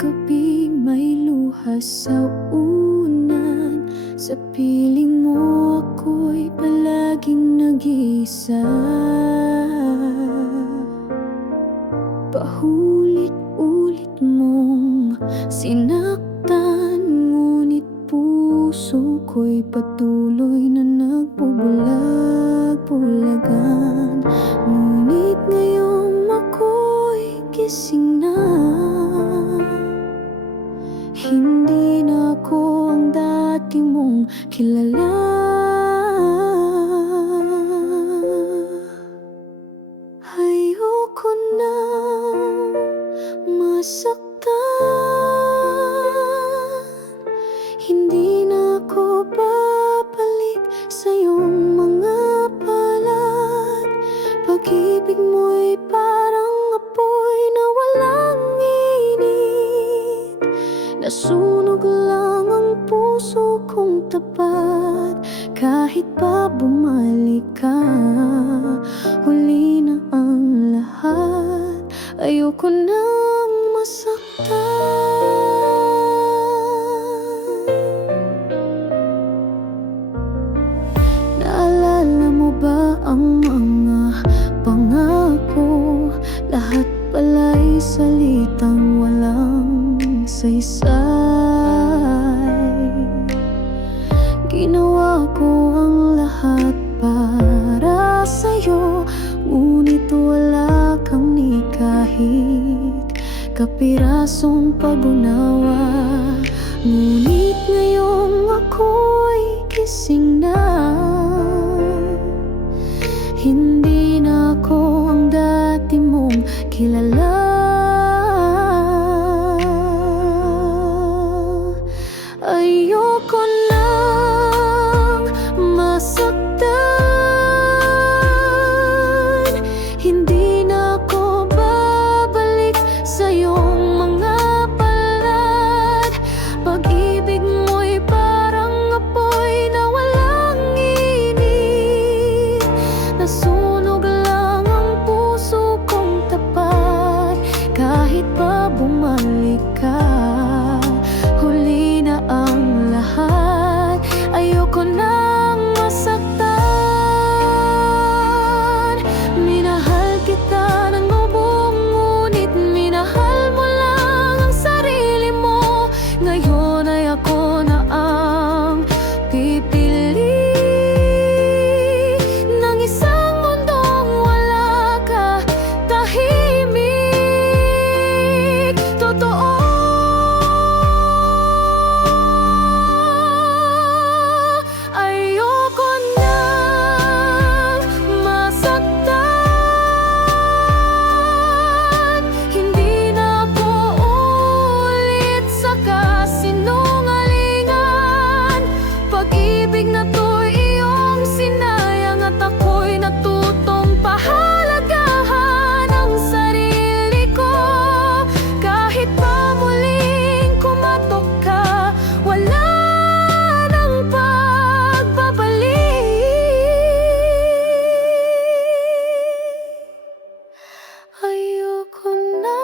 gabing may luha sa unan. Sa piling mo ako'y palaging nag-iisa. Paulit-ulit mong sinaktan, ngunit puso ko'y patuloy na nagbubulag-bulagan. Ngunit ngayong ako'y gising na, hindi na ako ang dati mong kilala. Ayoko na masaktan, hindi na ako babalik sa iyong mga palad. Pag-ibig mo'y parang apoy na walang init. Nasunog lang ang puso kong tapat. Kahit pa bumalik ka, huli na ang lahat. Ayoko nang masaktan. Naalala mo ba ang mga pangako? Lahat pala'y salitang walang saysay. Ginawa ko ang lahat para sa'yo, ngunit wala kang ni kahit kapirasong pag-unawa. Ngunit ngayong ako'y gising na, hindi na ako ang dati mong kilala. Ayoko nang masaktan, hindi na ako babalik sa iyong mga palad. Pag-ibig mo'y parang apoy na walang init. Nasunog lang ang puso kong tapat. Kahit pa bumalik ka, huli na ang lahat. Ayoko nang masaktan. Minahal kita ng buong, ngunit minahal mo lang ang sarili mo. Ngayon ay ako na ang pipili ng isang mundong wala ka. Tahimik, totoo. Ayoko nang masaktan, hindi na ako ulit sa kasinungalingan. Pag-ibig na to'y iyong sinayang at ako'y natutong pahalagahan ang sarili ko. Kahit pa muling kumatok ka, wala nang pagbabalik. Ayoko na.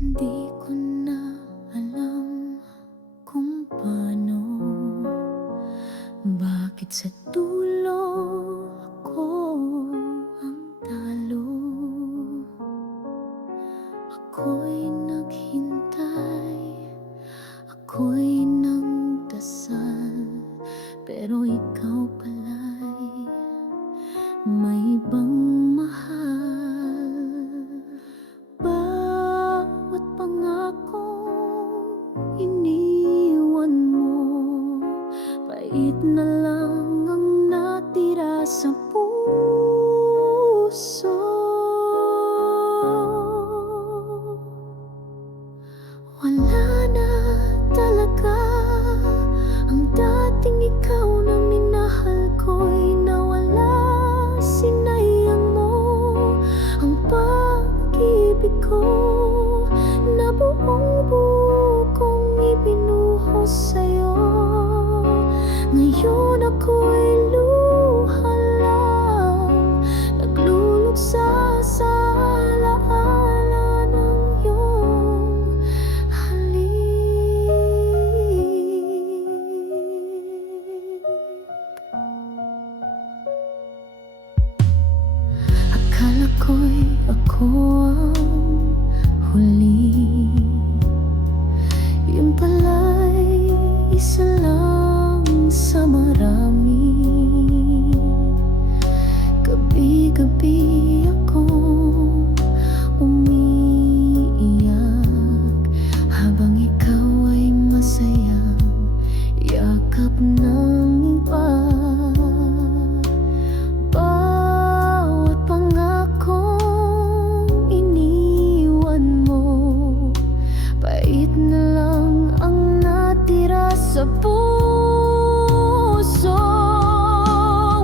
Hindi ko na alam kung paano, bakit sa dulo ako ang talo. Ako'y naghintay, ako'y nagdasal, pero ikaw pala'y may ibang mahal. Bawat huli. Yun pala'y isa lang sa marami. Gabi-gabi akong umiiyak habang ikaw ay masayang yakap ng iba. Bawat pangakong iniwan mo, pait na lang ang natira sa puso.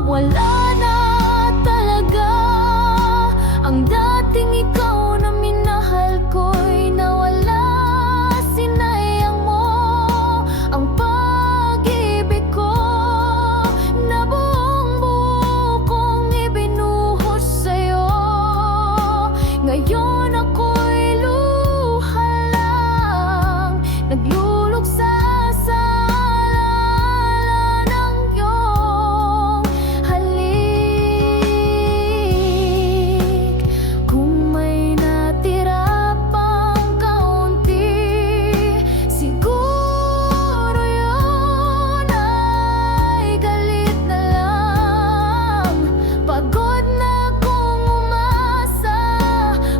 Wala na talaga ang dating ikaw na minahal ko'y nawala. Sinayang mo ang pag-ibig ko na buong-buo kong ibinuhos sa'yo. Ngayon ako'y luha lang, nagluluksa sa alala ng iyong halik. Kung may natira pang kaunti, siguro yun ay galit na lang. Pagod na kong umasa,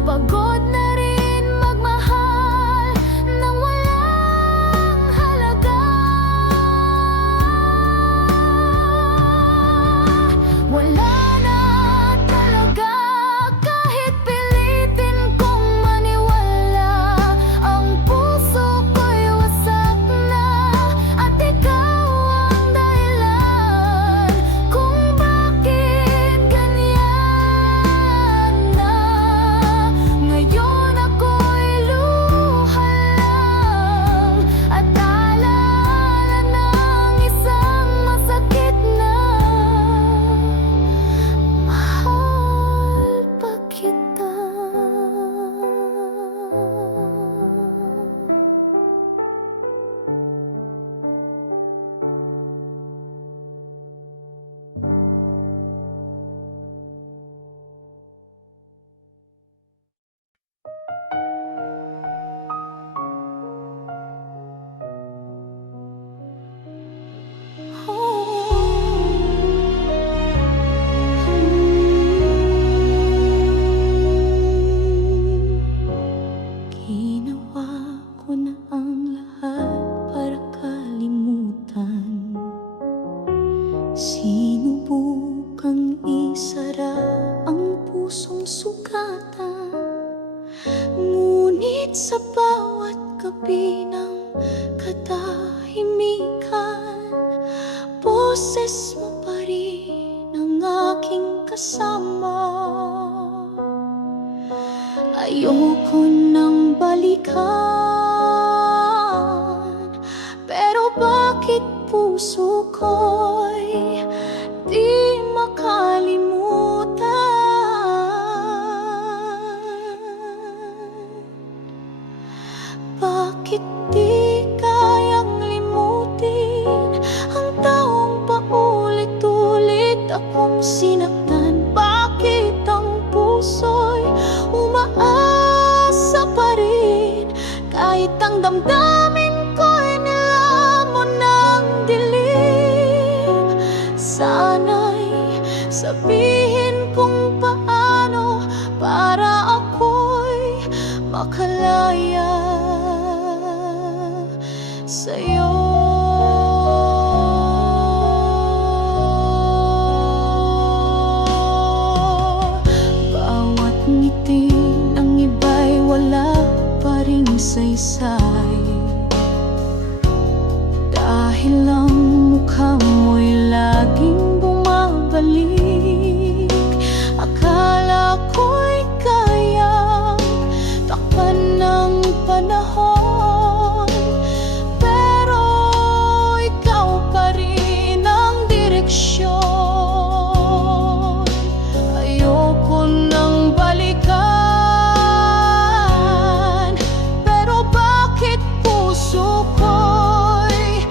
pagod na rin magmahal nang walang halaga. Wala na talaga kahit pilitin kong maniwala. Ang puso ko'y wasak na at ikaw ang dahilan kung bakit ganyan na. Ngayon ako'y luha lang at alaala ng isang masakit na mahal pa kita. Ginawa ko na ang lahat para kalimutan. Sinubukang isara ang pusong sugatan, ngunit sa bawat gabi ng katahimikan, boses mo pa rin ang aking kasama. Ayoko nang balikan, pero bakit puso ko'y di makalimutan? Bakit di kayang limutin ang taong paulit-ulit akong sinaktan? Bakit ang puso'y umaasa pa rin kahit ang damdamin ko'y nilamon ng dilim? Sana'y sabihin kung paano para ako'y makalaya sa'yo. Bawat ngiti ng iba'y wala pa ring saysay, dahil ang mukha mo'y laging bumabalik. Akala ko'y kayang takpan ng panahon, pero ikaw pa rin ang direksyon. Ayoko nang balikan, pero bakit puso ko'y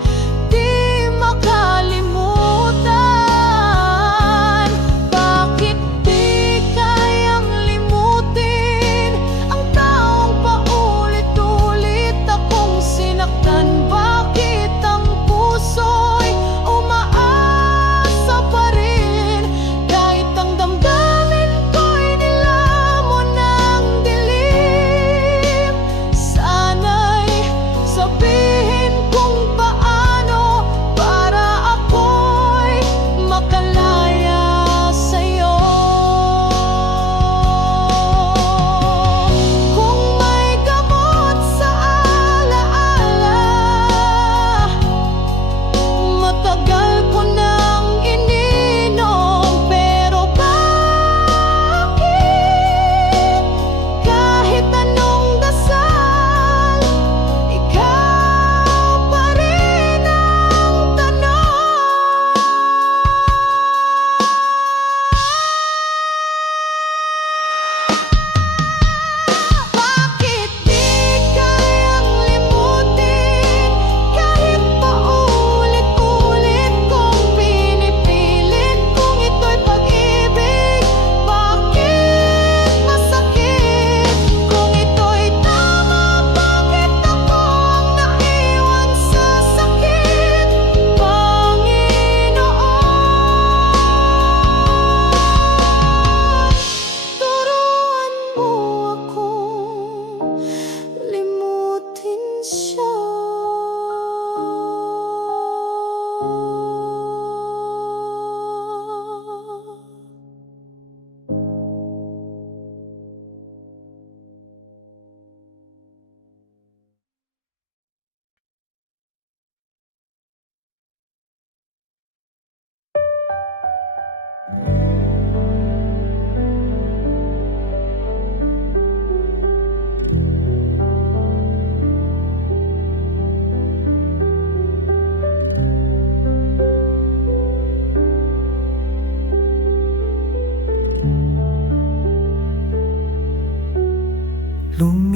di makalimutan?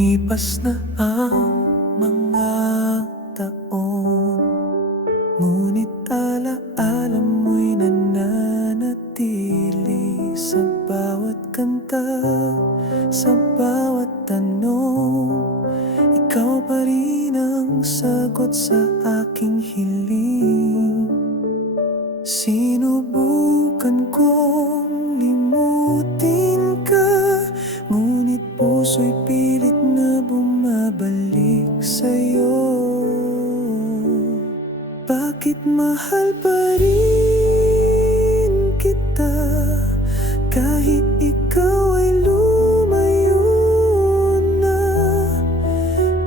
Lumipas na ang mga taon, ngunit alaala mo'y nananatili sa bawat kanta, sa bawat tanong. Ikaw pa rin ang sagot sa aking hiling. Sinubukan kong limutin ka, ngunit puso'y pilit na bumabalik sa'yo. Bakit mahal pa rin kita, kahit ikaw ay lumayo na?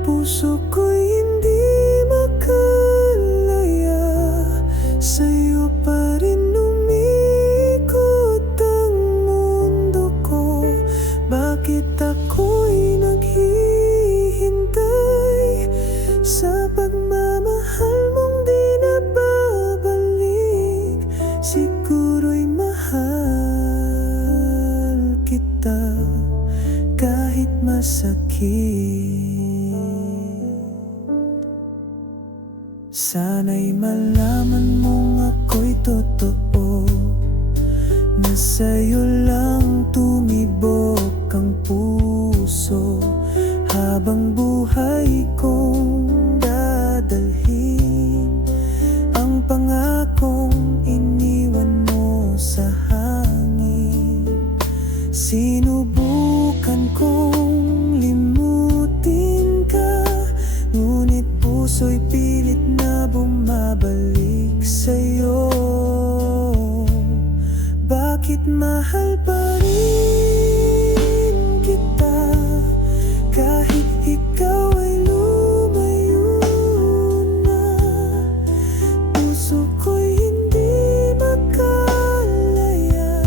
Puso ko'y hindi makalaya, sa'yo pa rin umikot ang mundo ko. Bakit ako'y naghihintay sa pagmamahal mong di na babalik? Siguro'y mahal kita kahit masakit. Sana'y malaman mong ako'y totoo, na sa'yo lang tumibok ang puso. Habang buhay kong dadalhin ang pangakong iniwan mo sa hangin. Sinubukan kong limutin ka, ngunit puso'y pilit na bumabalik sa'yo. Bakit mahal pa rin kita, kahit ikaw ay lumayo na? Puso ko'y hindi makalaya,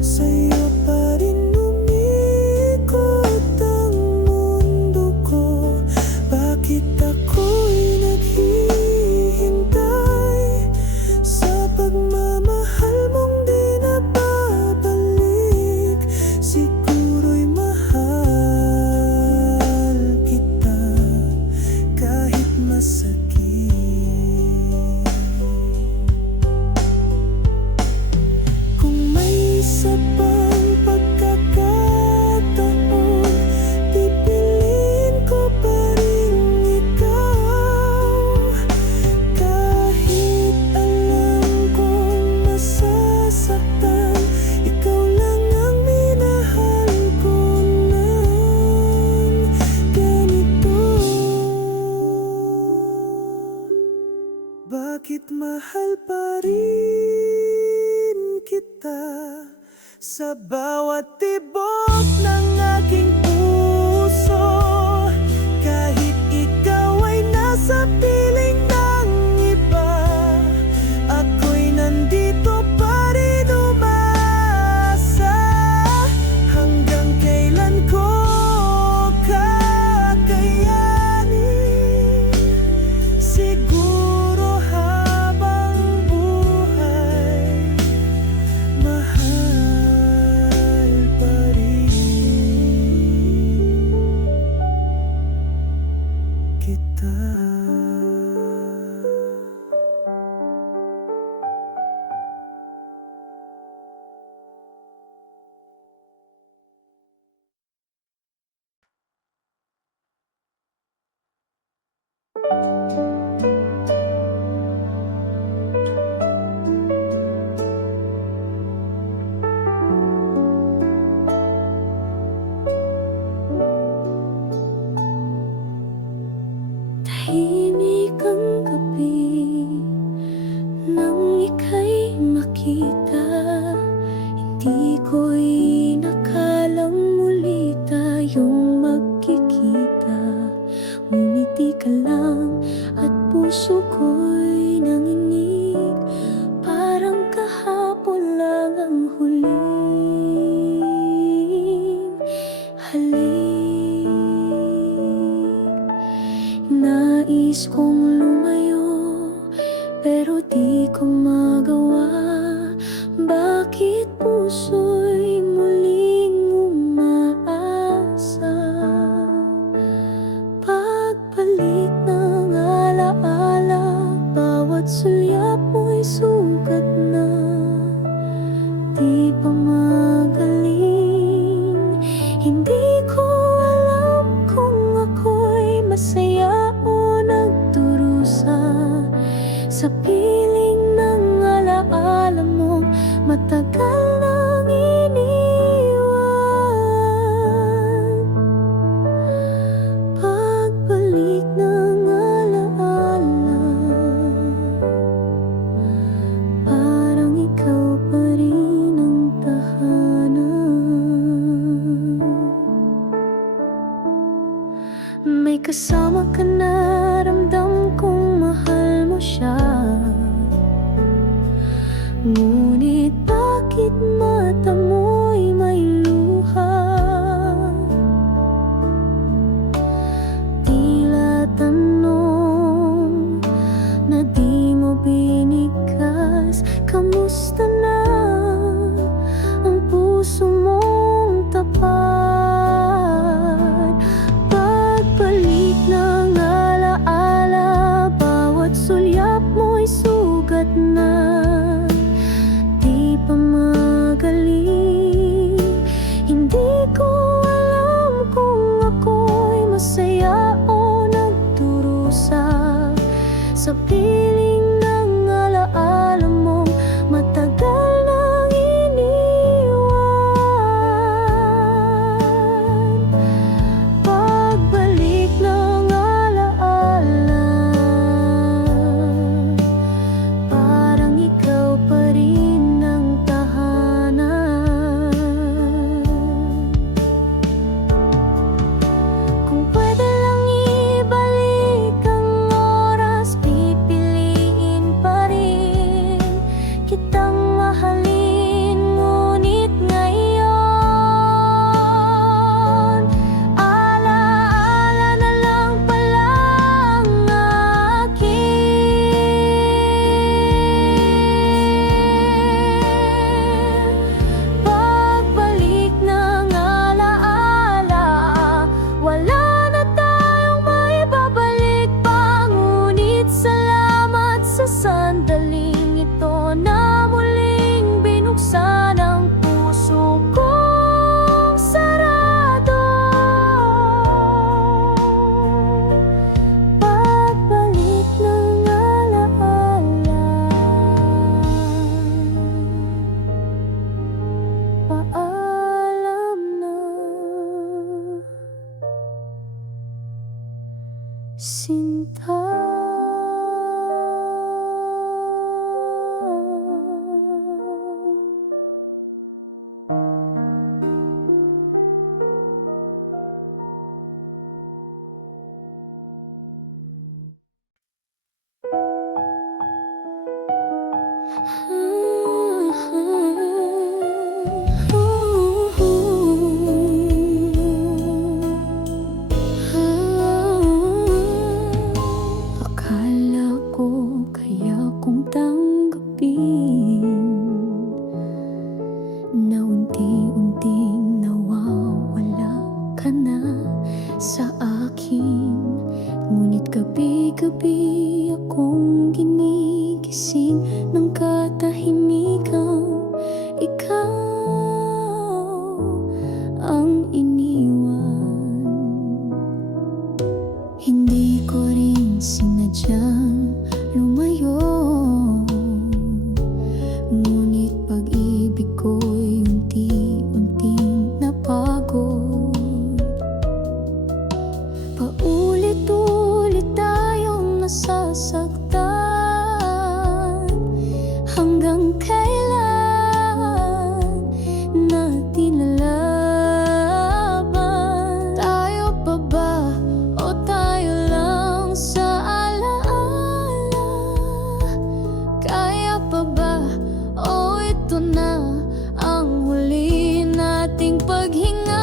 sa'yo pa rin umikot ang mundo ko. Bakit ako'y naghihintay sa pagmamahal mong di na babalik? Siguro'y mahal kita kahit masakit. Kung may isa pang pagkakataon, pipiliin ko pa rin ikaw. Kahit alam kong masasaktan, ikaw lang ang minahal ko ng ganito. Bakit mahal pa rin kita sa bawat tibok ng aking puso? Kahit ikaw ay nasa piling ng iba, ako'y nandito pa rin umasa. Hanggang kailan ko kakayanin? Siguro habang buhay, mahal pa rin kita. Tahimik ang gabi nang ika'y makita. Hindi ko inakalang muli tayong magkikita. Ngumiti ka lang at puso ko'y nanginig, parang kahapon lang ang huling halik. Nais kong lumayo, pero di ko magawa. Bakit puso'y muling umaasa? Bawat sulyap mo'y sugat na di pa magaling. Hindi ko alam kung ako'y masaya o nagdurusa sa piling ng alaala mong matagal nang iniwan. Pagbalik ng alaala, parang ikaw pa rin ang tahanan. May kasama ka na, ramdam kong mahal mo siya. Ngunit bakit mata mo'y may luha? Tila tanong na di mo binigkas. Kamusta na ang puso mong tapat? Pagbalik ng alaala, bawat sulyap mo'y sugat na di pa magaling. Hindi ko alam kung ako'y masaya o nagdurusa sa piling ng alaala mong matagal nang iniwan. Pagbalik ng alaala, parang ikaw pa rin ang tahanan. Kung pwede lang ibalik ang oras, pipiliin pa rin kitang mahalin. Ngunit ngayon, alaala na lang pala ang akin. Pagbalik ng alaala, wala na tayong maibabalik pa. Ngunit salamat sa sandaling ito na muling binuksan ang puso kong sarado. Pagbalik ng alaala, paalam na, Sinta. Akala ko kaya kong tanggapin na unti-unting nawawala ka na sa akin. Ngunit gabi-gabi akong ginigising ng katahimikan. Ikaw ang iniwan. Hindi ko rin sinadyang lumayo, ngunit pag-ibig ko'y unti-unting napagod. Paulit-ulit tayong nasasaktan. Hanggang kailan natin lalaban? Tayo pa ba o tayo lang sa alaala? Kaya pa ba o ito na ang huli nating paghinga?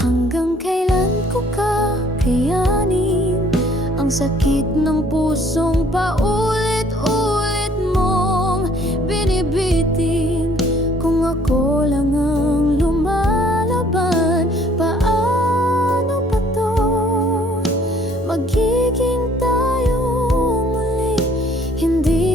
Hanggang kailan ko kakayanin ang sakit ng pusong paulit-ulit mong binibitin? Kung ako lang ang lumalaban, paano pa to magiging tayo muli? Hindi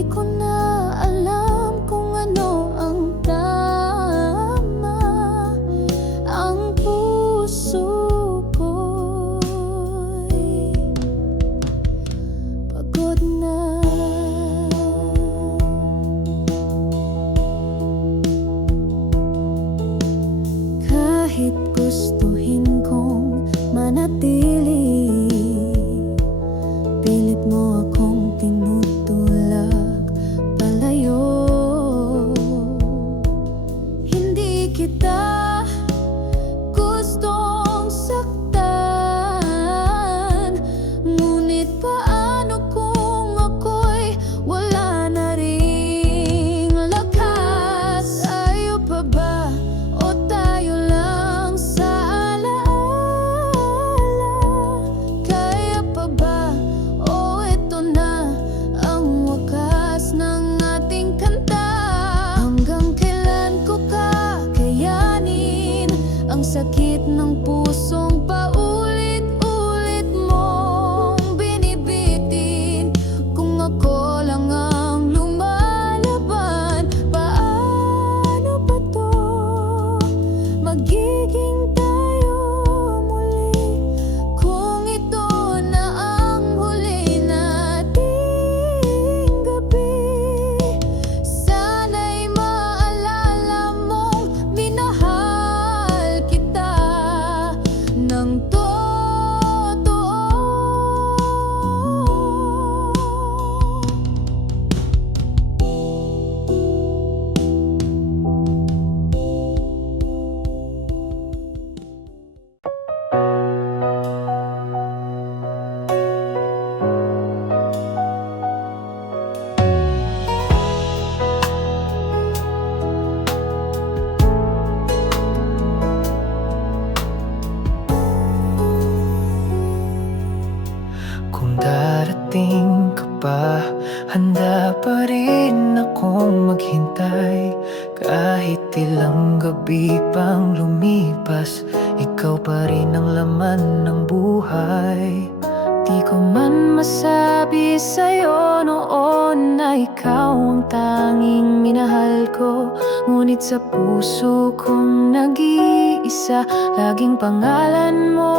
Kung darating ka pa, handa pa rin akong maghintay. Kahit ilang gabi pang lumipas, ikaw pa rin ang laman ng buhay. Di ko man masabi sa'yo noon na ikaw ang tanging minahal ko, ngunit sa puso kong nag-iisa, laging pangalan mo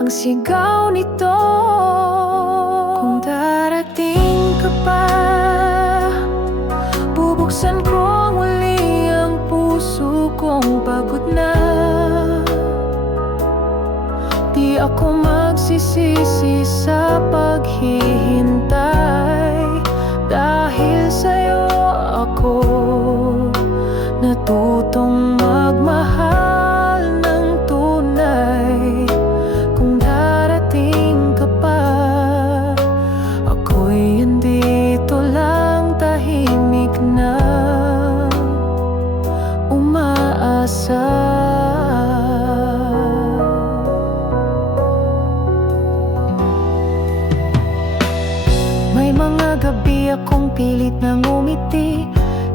ang sigaw nito. Kung darating ka pa, bubuksan ko muli ang puso kong pagod na. Di ako magsisisi sa paghihintay, dahil sa'yo ako natutong magmahal ng tunay. Kung darating ka pa, ako'y andito lang, tahimik na umaasa. May mga gabi akong pilit na ngumiti,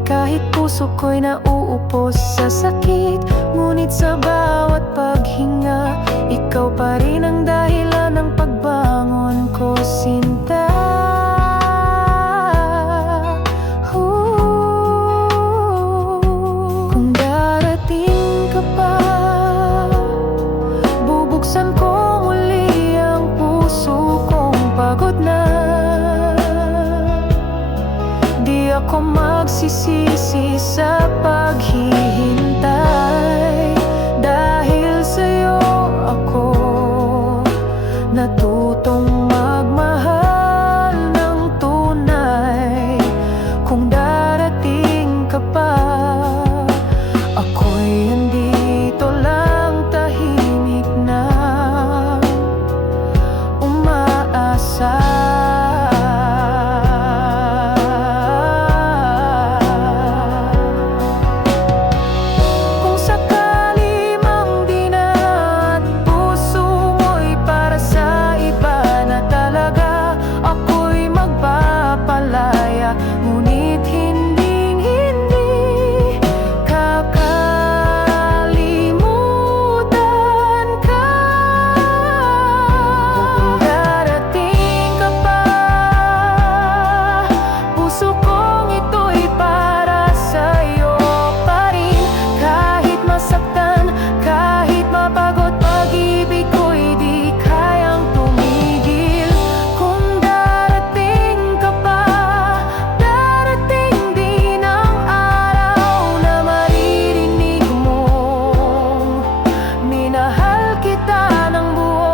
kahit puso ko'y nauupos sa sakit. Ngunit sa bawat paghinga, ikaw pa rin ang dahilan ng pagbangon ko, sinta. Kung darating ka pa, bubuksan ko muli ang puso kong pagod na. Di ako magsisisi sa paghihintay, dahil sa'yo ako natutong magmahal ng tunay. Kung darating ka pa, ako'y andito lang, tahimik na umaasa. Ngunit hinding-hindi kakalimutan ka. Kung darating ka pa, puso kong ito'y para sa'yo pa rin. Kahit masaktan, kahit mapagod, pag-ibig ko'y di kayang tumigil. Kung darating ka pa, minahal kita ng buo.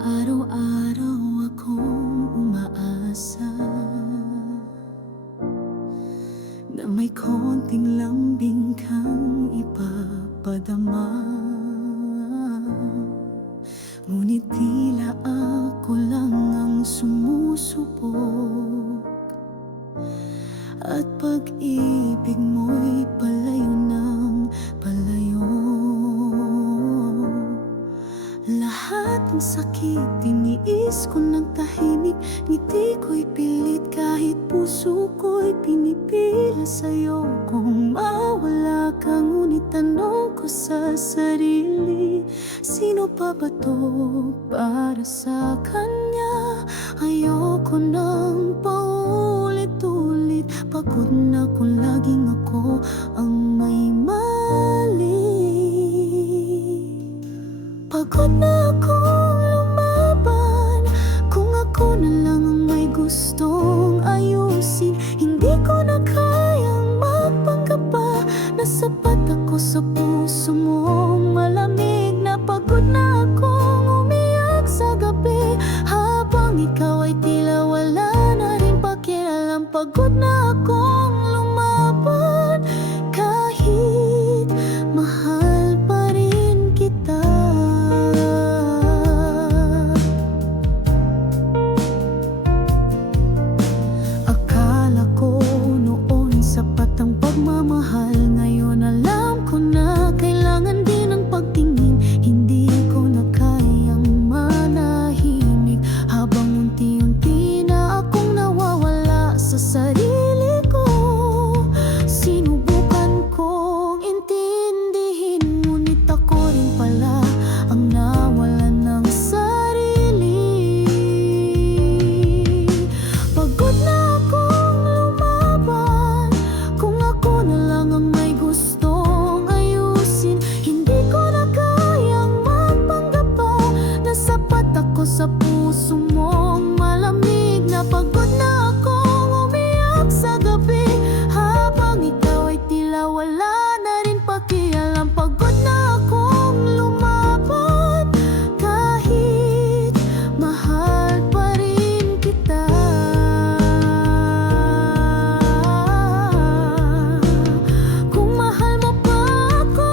Araw-araw akong umaasa na may konting lambing kang ipapadama. Ngunit tila ako lang ang sumusubok, at pag-ibig mo'y palayo ng palayo. Lahat ng sakit tiniis ko ng tahimik, ngiti ko'y pilit kahit puso ko'y pinipila sa'yo. Kung mawala ka, ngunit tanong ko sa sarili, sino pa ba to para sa kanya? Ayoko nang paulit-ulit kahit pagod na kung laging ako ang may mali. Pagod na akong lumaban kung ako na lang ang may gustong ayusin. Hindi ko na kayang magpanggap pa na sapat ako sa puso mong malamig. Na pagod na akong umiyak sa gabi habang ikaw ay tila wala na rin pakialam. Pagod na akong lumaban kahit mahal pa rin kita. Akala ko noon sapat ang pagmamahal, ngayon alam ko na kailangan din ng pagtingin. Hindi ko na kayang manahimik habang unti-unti na akong nawawala sa sarili ko. Sinubukan kong intindihin, ngunit ako rin pala ang nawalan ng sarili. Pagod na akong lumaban kung ako na lang ang may gustong ayusin. Hindi ko na kayang magpanggap pa na sapat ako sa puso mong malamig. Na pagod na akong umiyak sa gabi habang ikaw ay tila wala na rin pakialam. Pagod na akong lumaban kahit mahal pa rin kita. Kung mahal mo pa ako,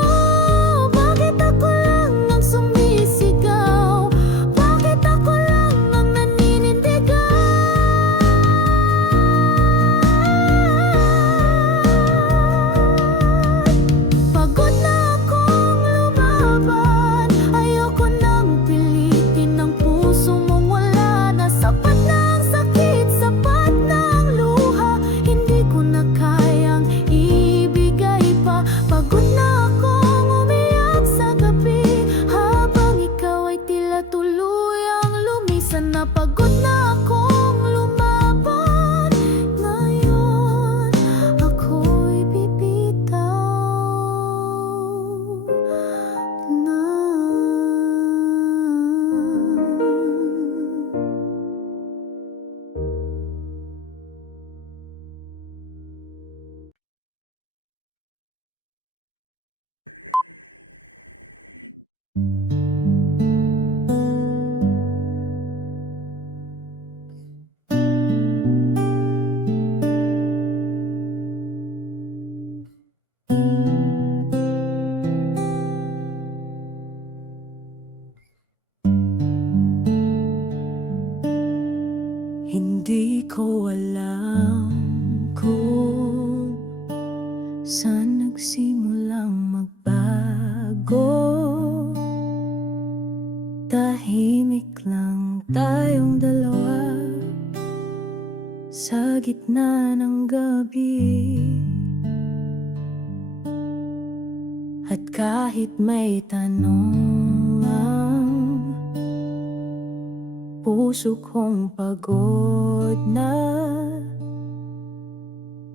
bakit ako lang ang sumisigaw? Bakit ako lang ang naninindigan? Pagod na akong lumaban, ayoko nang pilitin ang puso mong wala na. Sapat na ang sakit, sapat na ang luha, hindi ko na kayang ibigay pa. Pagod na akong umiyak sa gabi habang ikaw ay tila tuluyang lumisan. Na pagod na akong lumaban, ngayon ako'y bibitaw na. Hindi ko alam kung saan nagsimulang magbago. Tahimik lang tayong dalawa sa gitna ng gabi. At kahit may tanong ang puso kong pagod na,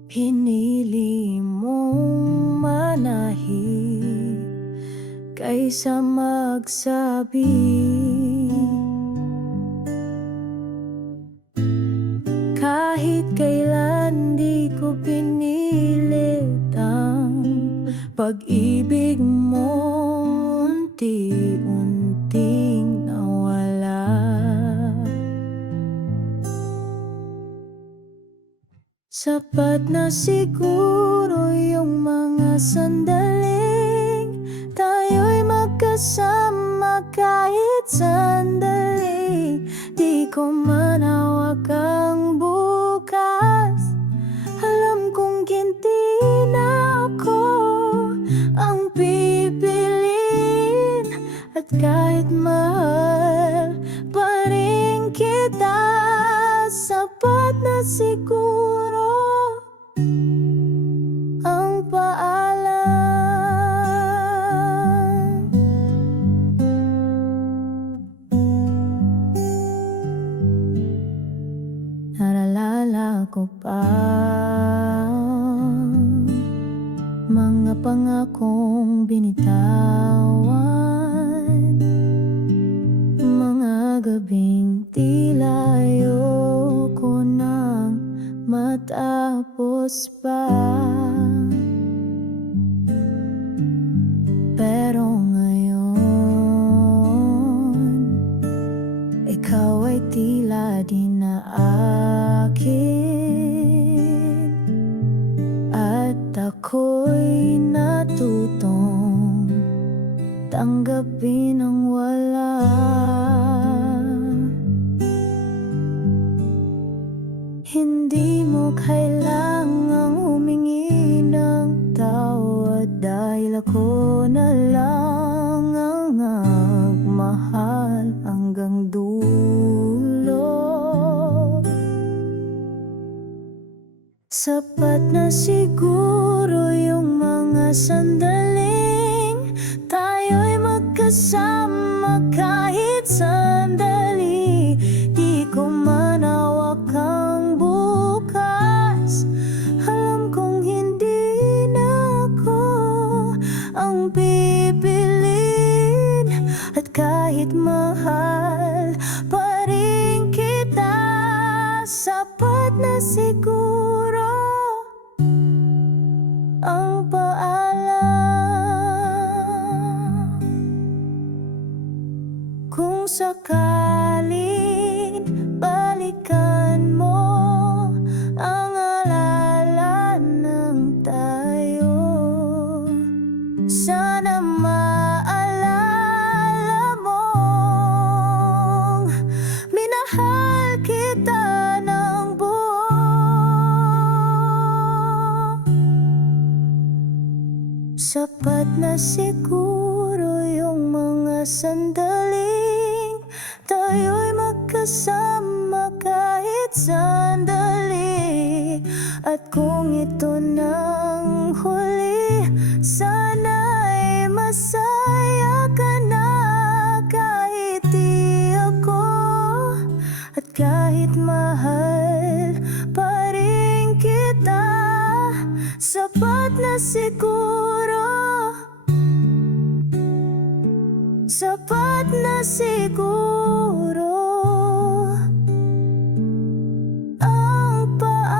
pinili mong manahimik kaysa magsabi. Kahit kailan di ko pinilit ang pag-ibig mo, unti-unting nawala. Sapat na siguro yung mga sandaling tayo'y magkasama kahit sandali. Di ko manawag ang bukas, alam kong ginti na ako ang pipiliin. At kahit mahal pa rin kita, sapat na siguro ang paalam. Naalala ko pa pangakong binitawan. Mga gabing tila ayoko nang matapos pa. Pero ngayon, ikaw ay tila di na akin, at ako'y natutong tanggapin ang wala. Hindi mo kailangang humingi ng tawad, dahil ako na lang ang nagmahal hanggang dulo. Sapat na siguro yung mga sandaling tayo'y magkasama kahit sandali. Di ko manawak ang bukas, alam kong hindi na ako ang pipiliin. At kahit mahal pa rin kita, sapat na siguro ang paalam. Kung sakaling balikan mo ang alala ng tayo, sana maalala mong minahal kita ng buo. Sapat na siguro yung mga sandaling tayo'y magkasama kahit sandali. At kung ito nang huli, sana'y masaya ka na kahit di ako. At kahit mahal pa rin kita, sapat na siguro, sapat na siguro ang paalam.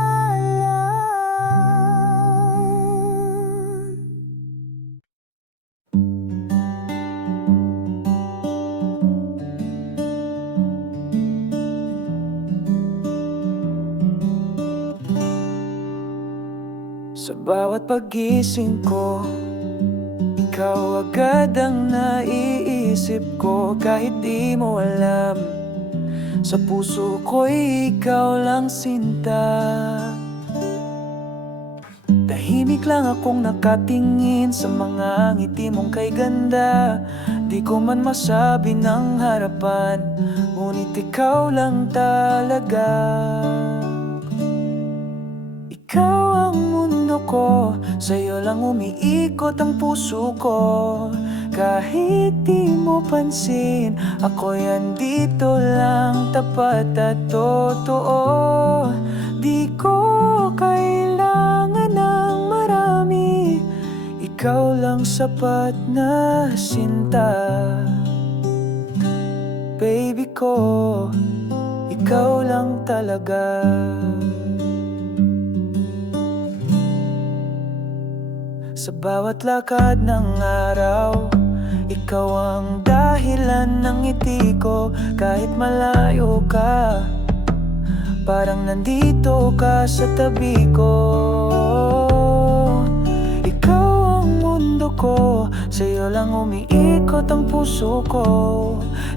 Sa bawat pagising ko, ikaw agad ang naiisip ko. Kahit di mo alam, sa puso ko'y ikaw lang sinta. Tahimik lang akong nakatingin sa mga ngiti mong kay ganda. Di ko man masabi ng harapan, ngunit ikaw lang talaga. Ikaw ang mundo ko, sa'yo lang umiikot ang puso ko. Kahit di mo pansin, ako'y andito lang, tapat at totoo. Di ko kailangan ng marami, ikaw lang sapat na sinta. Baby ko, ikaw lang talaga. Sa bawat lakad ng araw, ikaw ang dahilan ng ngiti ko. Kahit malayo ka, parang nandito ka sa tabi ko. Ikaw ang mundo ko, sa'yo lang umiikot ang puso ko.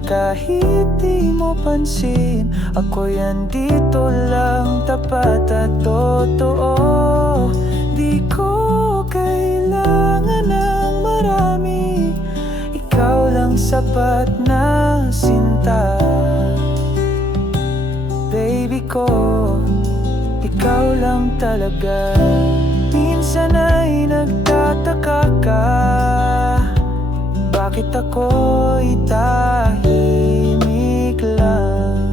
Kahit di mo pansin, ako'y andito lang, tapat at totoo. Di ko kailangan ng marami, ikaw lang sapat na sinta. Baby ko, ikaw lang talaga. Minsan ay nagtataka ka, bakit ako'y tahimik lang.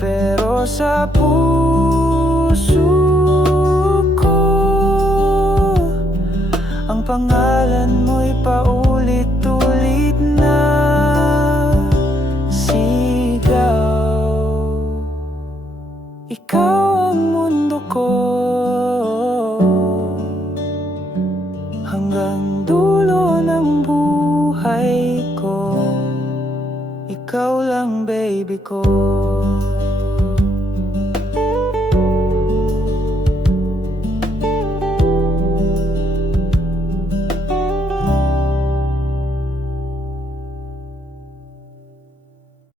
Pero sa puso ko, ang pangalan mo'y paulit-ulit na sigaw. Ikaw ang mundo ko, hanggang dulo ng buhay ko. Ikaw lang baby ko.